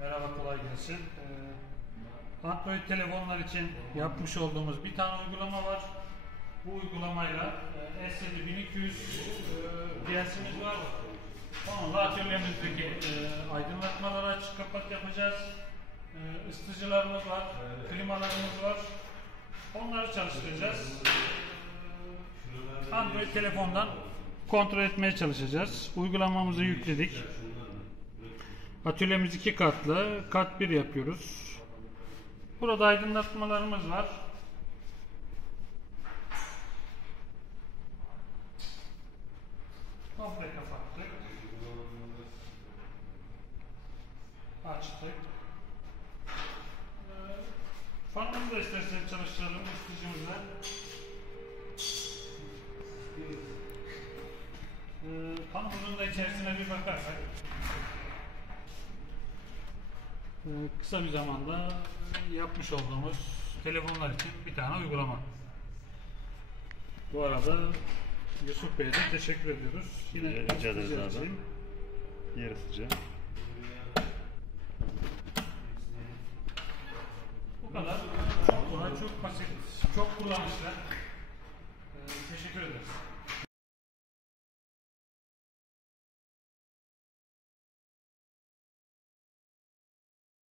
Merhaba, kolay gelsin. Android telefonlar için yapmış olduğumuz bir tane uygulama var. Bu uygulamayla S7 1200 piyasımız var. Onunla atölyemizdeki aydınlatmaları açık kapat yapacağız. Isıtıcılarımız var, klimalarımız var. Onları çalıştıracağız. Android telefondan kontrol etmeye çalışacağız. Uygulamamızı yükledik. Atölyemiz 2 katlı, kat 1 yapıyoruz. Burada aydınlatmalarımız var. Komple kapattık. Açtık. Fanımızı da isterseniz çalıştıralım ısıtıcımızla. Fanımızın da içerisine bir bakarsak kısa bir zamanda yapmış olduğumuz telefonlar için bir tane uygulama. Bu arada Yusuf Bey'e de teşekkür ediyoruz. Yine rica ederiz abi. Yer ısıtıcı. Bu kadar. Çok kolay, çok basit, çok kullanışlı. Teşekkür ederiz.